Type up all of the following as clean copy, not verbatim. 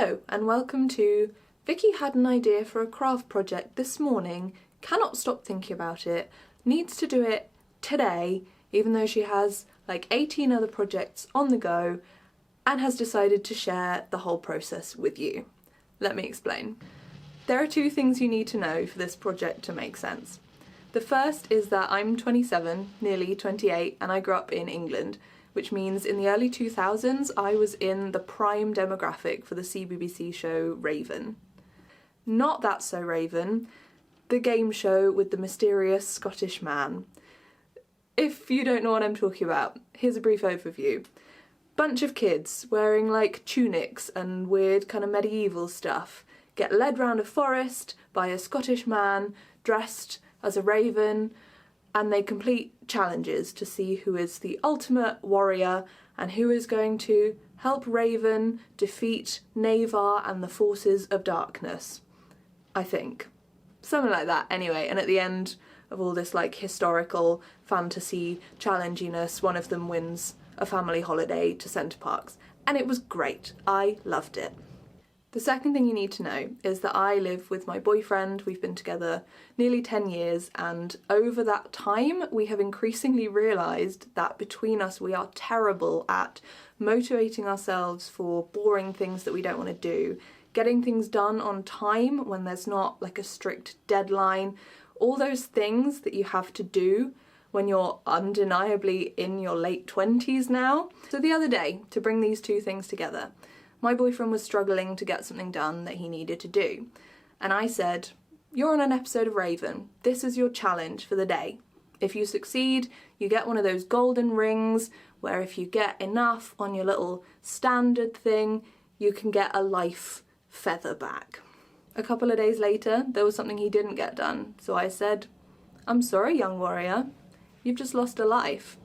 Hello and welcome to Vicky had an idea for a craft project this morning, cannot stop thinking about it, needs to do it today even though she has like 18 other projects on the go and has decided to share the whole process with you. Let me explain. There are two things you need to know for this project to make sense. The first is that I'm 27, nearly 28, and I grew up in England, which means in the early 2000s I was in the prime demographic for the CBBC show Raven. Not That So Raven, the game show with the mysterious Scottish man. If you don't know what I'm talking about, here's a brief overview. Bunch of kids wearing like tunics and weird kind of medieval stuff get led round a forest by a Scottish man dressed as a raven, and they complete challenges to see who is the ultimate warrior and who is going to help Raven defeat Navar and the forces of darkness. I think. Something like that anyway, and at the end of all this like historical fantasy challenginess, one of them wins a family holiday to Centre Parks, and it was great. I loved it. The second thing you need to know is that I live with my boyfriend. We've been together nearly 10 years, and over that time we have increasingly realised that between us we are terrible at motivating ourselves for boring things that we don't want to do, getting things done on time when there's not like a strict deadline, all those things that you have to do when you're undeniably in your late 20s now. So the other day, to bring these two things together, my boyfriend was struggling to get something done that he needed to do. And I said, you're on an episode of Raven. This is your challenge for the day. If you succeed, you get one of those golden rings where if you get enough on your little standard thing, you can get a life feather back. A couple of days later, there was something he didn't get done. So I said, I'm sorry, young warrior, you've just lost a life.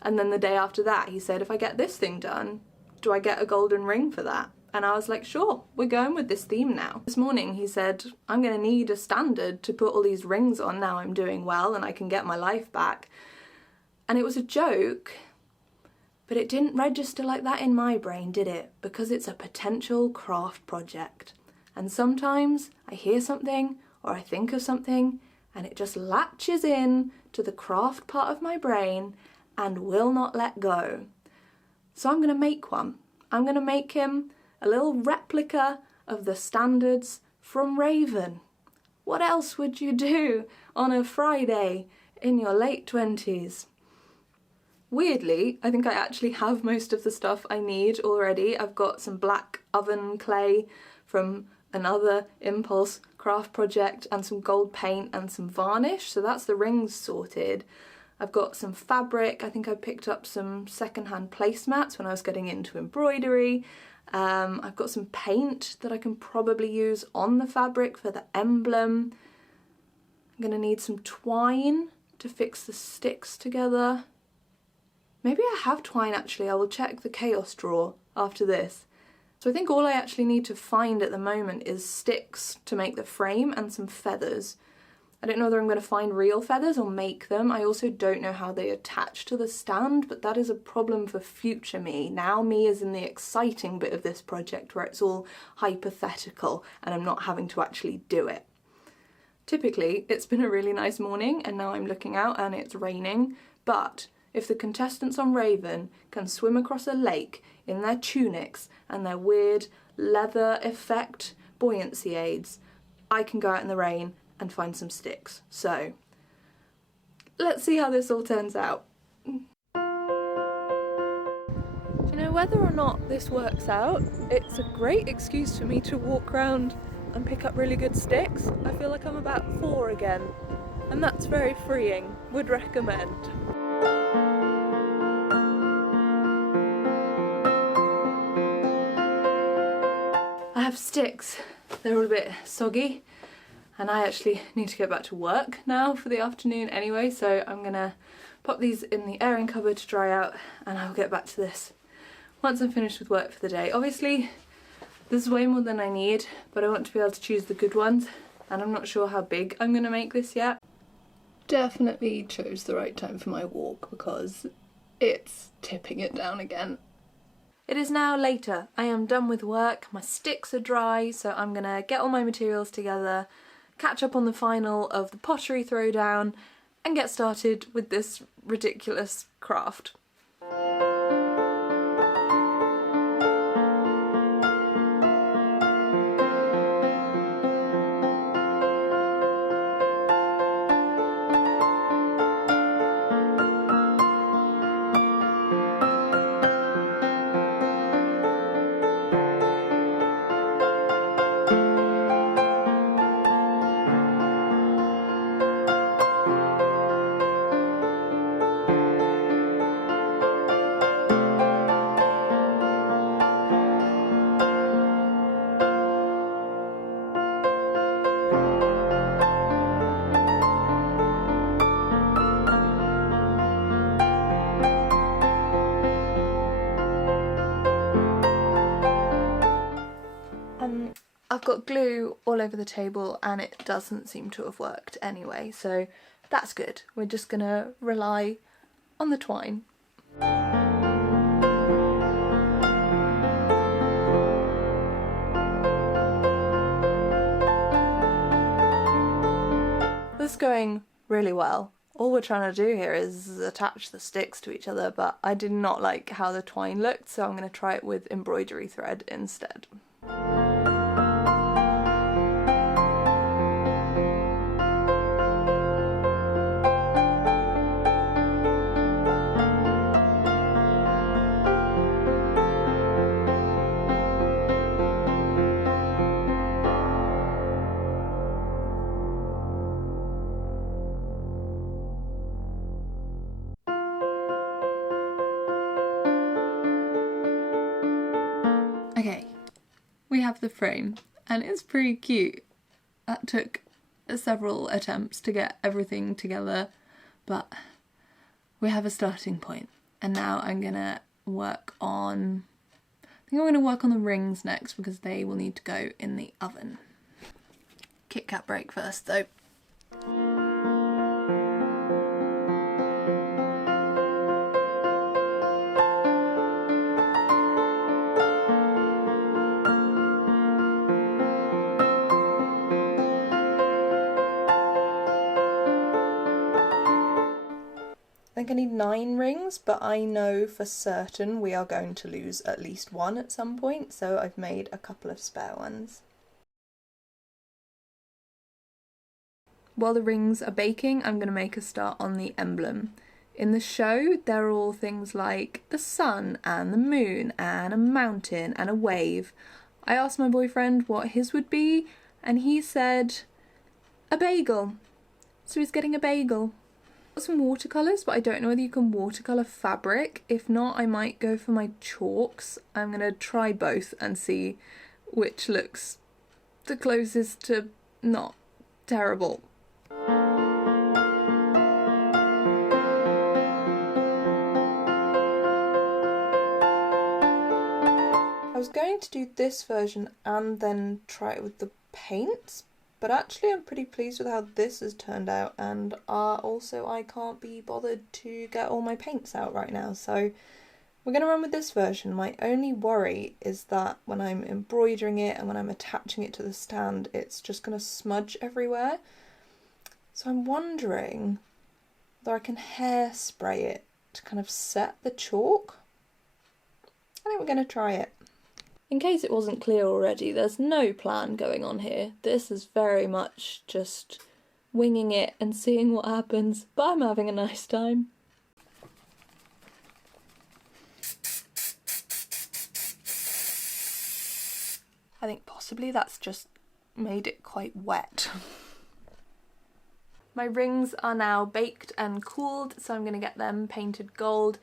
And then the day after that, he said, if I get this thing done, do I get a golden ring for that? And I was like, sure, we're going with this theme now. This morning he said, I'm going to need a standard to put all these rings on now I'm doing well and I can get my life back. And it was a joke, but it didn't register like that in my brain, did it? Because it's a potential craft project. And sometimes I hear something or I think of something and it just latches in to the craft part of my brain and will not let go. So I'm going to make one. I'm going to make him a little replica of the standards from Raven. What else would you do on a Friday in your late 20s? Weirdly, I think I actually have most of the stuff I need already. I've got some black oven clay from another impulse craft project and some gold paint and some varnish, so that's the rings sorted. I've got some fabric. I think I picked up some secondhand placemats when I was getting into embroidery. I've got some paint that I can probably use on the fabric for the emblem. I'm going to need some twine to fix the sticks together. Maybe I have twine actually. I will check the chaos drawer after this. So I think all I actually need to find at the moment is sticks to make the frame and some feathers. I don't know whether I'm going to find real feathers or make them. I also don't know how they attach to the stand, but that is a problem for future me. Now me is in the exciting bit of this project where it's all hypothetical and I'm not having to actually do it. Typically, it's been a really nice morning and now I'm looking out and it's raining, but if the contestants on Raven can swim across a lake in their tunics and their weird leather effect buoyancy aids, I can go out in the rain and find some sticks. So let's see how this all turns out. Do you know, whether or not this works out, it's a great excuse for me to walk around and pick up really good sticks. I feel like I'm about 4 again, and that's very freeing. Would recommend. I have sticks. They're all a bit soggy. And I actually need to get back to work now for the afternoon anyway, so I'm gonna pop these in the airing cupboard to dry out and I'll get back to this once I'm finished with work for the day. Obviously, this is way more than I need, but I want to be able to choose the good ones, and I'm not sure how big I'm gonna make this yet. Definitely chose the right time for my walk because it's tipping it down again. It is now later. I am done with work, my sticks are dry, so I'm gonna get all my materials together, catch up on the final of the pottery throwdown, and get started with this ridiculous craft. I've got glue all over the table and it doesn't seem to have worked anyway, so that's good. We're just gonna rely on the twine. This is going really well. All we're trying to do here is attach the sticks to each other, but I did not like how the twine looked, so I'm going to try it with embroidery thread instead. Okay, we have the frame and it's pretty cute. That took several attempts to get everything together, but we have a starting point. And now I'm gonna work on, I think I'm gonna work on the rings next because they will need to go in the oven. Kit Kat break first though. I think I need 9 rings, but I know for certain we are going to lose at least one at some point, so I've made a couple of spare ones. While the rings are baking, I'm going to make a start on the emblem. In the show, there are all things like the sun and the moon and a mountain and a wave. I asked my boyfriend what his would be, and he said a bagel. So he's getting a bagel. Got some watercolours, but I don't know whether you can watercolour fabric. If not, I might go for my chalks. I'm going to try both and see which looks the closest to not terrible. I was going to do this version and then try it with the paints, but actually I'm pretty pleased with how this has turned out, and also I can't be bothered to get all my paints out right now, so we're going to run with this version. My only worry is that when I'm embroidering it and when I'm attaching it to the stand, it's just going to smudge everywhere. So I'm wondering whether I can hairspray it to kind of set the chalk. I think we're going to try it. In case it wasn't clear already, there's no plan going on here. This is very much just winging it and seeing what happens, but I'm having a nice time. I think possibly that's just made it quite wet. My rings are now baked and cooled, so I'm going to get them painted gold.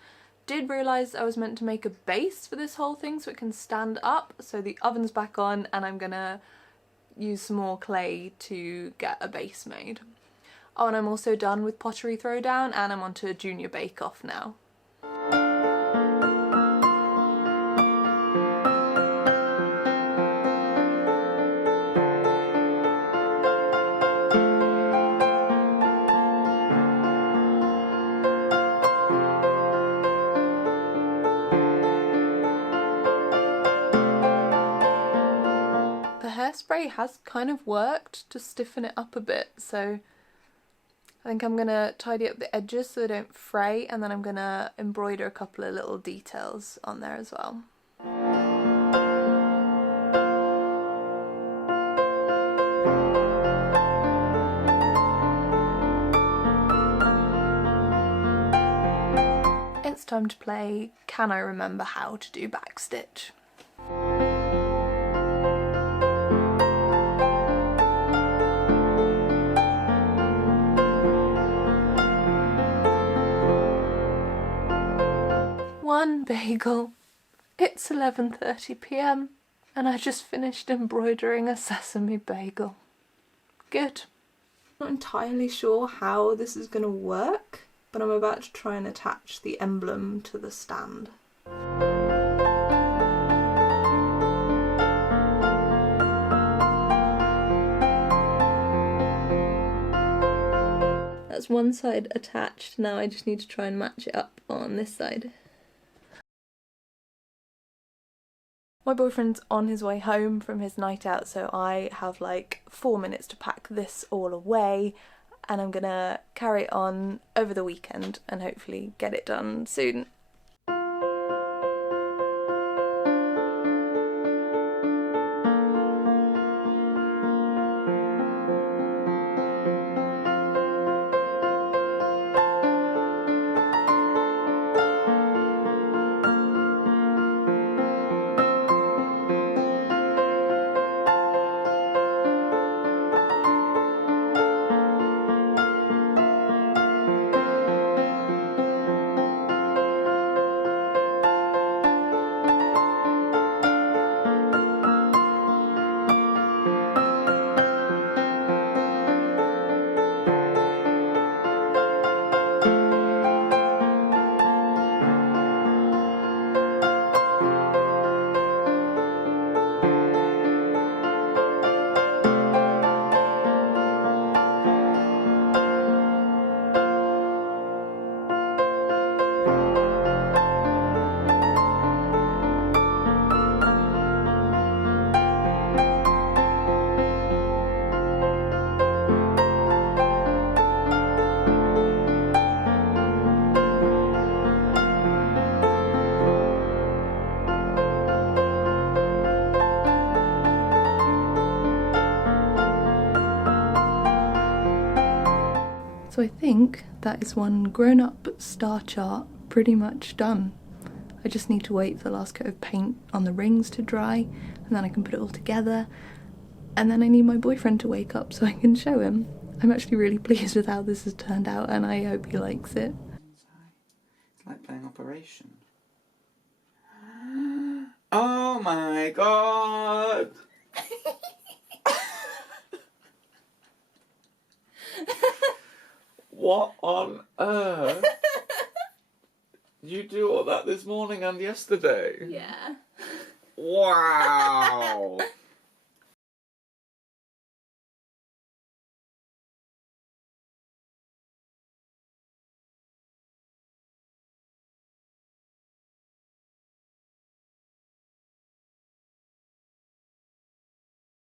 Did realise I was meant to make a base for this whole thing so it can stand up, so the oven's back on and I'm gonna use some more clay to get a base made. Oh, and I'm also done with pottery throwdown and I'm onto junior bake off now. the hairspray has kind of worked to stiffen it up a bit, so I think I'm gonna tidy up the edges so they don't fray, and then I'm gonna embroider a couple of little details on there as well. It's time to play Can I Remember How to Do Backstitch? One bagel. It's 11:30 p.m. and I just finished embroidering a sesame bagel. Good. Not entirely sure how this is going to work, but I'm about to try and attach the emblem to the stand. That's one side attached, now I just need to try and match it up on this side. My boyfriend's on his way home from his night out, so I have like 4 minutes to pack this all away, and I'm gonna carry it on over the weekend and hopefully get it done soon. So I think that is one grown-up star chart pretty much done. I just need to wait for the last coat of paint on the rings to dry, and then I can put it all together, and then I need my boyfriend to wake up so I can show him. I'm actually really pleased with how this has turned out, and I hope he likes it. It's like playing Operation. Oh my god! What on earth? You do all that this morning and yesterday? Yeah. Wow!